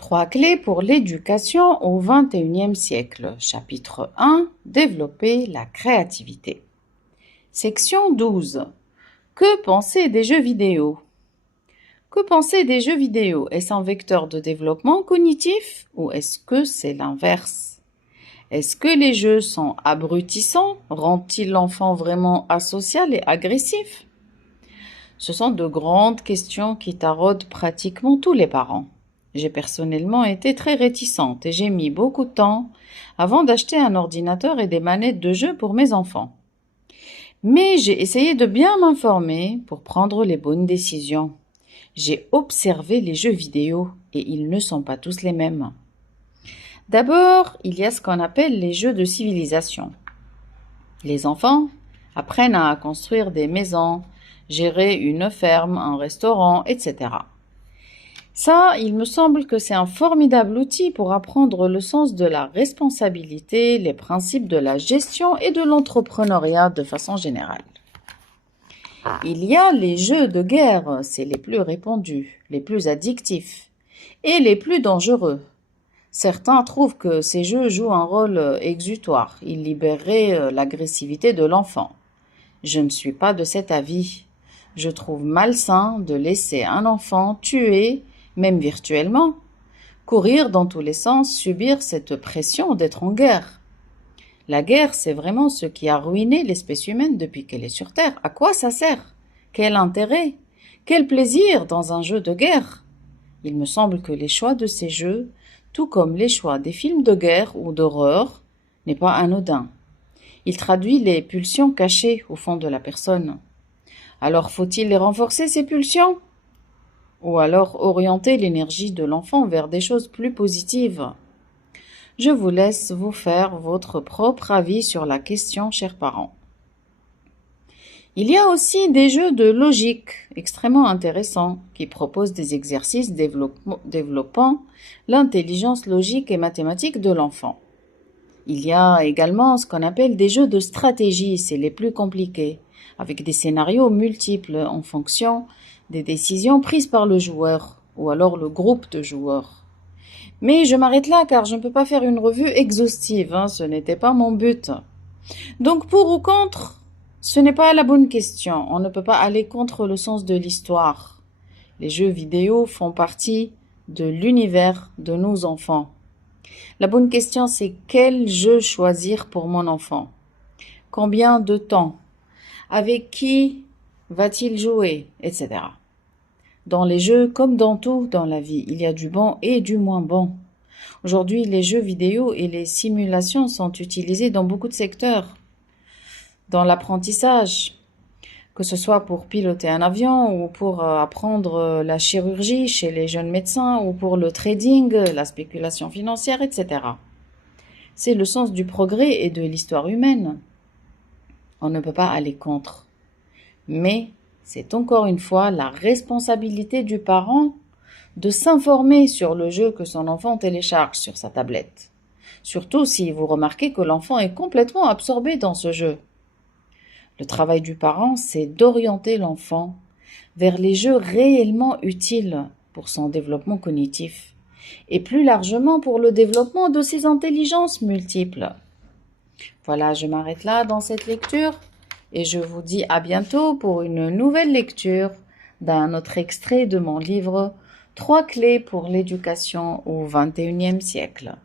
Trois clés pour l'éducation au XXIe siècle. Chapitre 1. Développer la créativité. Section 12. Que penser des jeux vidéo? Que penser des jeux vidéo? Est-ce un vecteur de développement cognitif ou est-ce que c'est l'inverse? Est-ce que les jeux sont abrutissants? Rendent-ils l'enfant vraiment asocial et agressif? Ce sont de grandes questions qui taraudent pratiquement tous les parents. J'ai personnellement été très réticente et j'ai mis beaucoup de temps avant d'acheter un ordinateur et des manettes de jeu pour mes enfants. Mais j'ai essayé de bien m'informer pour prendre les bonnes décisions. J'ai observé les jeux vidéo et ils ne sont pas tous les mêmes. D'abord, il y a ce qu'on appelle les jeux de civilisation. Les enfants apprennent à construire des maisons, gérer une ferme, un restaurant, etc. Ça, il me semble que c'est un formidable outil pour apprendre le sens de la responsabilité, les principes de la gestion et de l'entrepreneuriat de façon générale. Il y a les jeux de guerre, c'est les plus répandus, les plus addictifs et les plus dangereux. Certains trouvent que ces jeux jouent un rôle exutoire, ils libéreraient l'agressivité de l'enfant. Je ne suis pas de cet avis. Je trouve malsain de laisser un enfant tuer, même virtuellement, courir dans tous les sens, subir cette pression d'être en guerre. La guerre, c'est vraiment ce qui a ruiné l'espèce humaine depuis qu'elle est sur Terre. À quoi ça sert? Quel intérêt? Quel plaisir dans un jeu de guerre? Il me semble que les choix de ces jeux, tout comme les choix des films de guerre ou d'horreur, n'est pas anodin. Il traduit les pulsions cachées au fond de la personne. Alors faut-il les renforcer, ces pulsions? Ou alors orienter l'énergie de l'enfant vers des choses plus positives? Je vous laisse vous faire votre propre avis sur la question, chers parents. Il y a aussi des jeux de logique extrêmement intéressants qui proposent des exercices développant l'intelligence logique et mathématique de l'enfant. Il y a également ce qu'on appelle des jeux de stratégie, c'est les plus compliqués, avec des scénarios multiples en fonction des décisions prises par le joueur ou alors le groupe de joueurs. Mais je m'arrête là car je ne peux pas faire une revue exhaustive, ce n'était pas mon but. Donc pour ou contre, ce n'est pas la bonne question, on ne peut pas aller contre le sens de l'histoire. Les jeux vidéo font partie de l'univers de nos enfants. La bonne question, c'est quel jeu choisir pour mon enfant? Combien de temps? Avec qui va-t-il jouer? Etc. Dans les jeux, comme dans tout dans la vie, il y a du bon et du moins bon. Aujourd'hui, les jeux vidéo et les simulations sont utilisés dans beaucoup de secteurs. Dans l'apprentissage, que ce soit pour piloter un avion ou pour apprendre la chirurgie chez les jeunes médecins ou pour le trading, la spéculation financière, etc. C'est le sens du progrès et de l'histoire humaine. On ne peut pas aller contre. Mais c'est encore une fois la responsabilité du parent de s'informer sur le jeu que son enfant télécharge sur sa tablette. Surtout si vous remarquez que l'enfant est complètement absorbé dans ce jeu. Le travail du parent, c'est d'orienter l'enfant vers les jeux réellement utiles pour son développement cognitif et plus largement pour le développement de ses intelligences multiples. Voilà, je m'arrête là dans cette lecture et je vous dis à bientôt pour une nouvelle lecture d'un autre extrait de mon livre « Trois clés pour l'éducation au XXIe siècle ».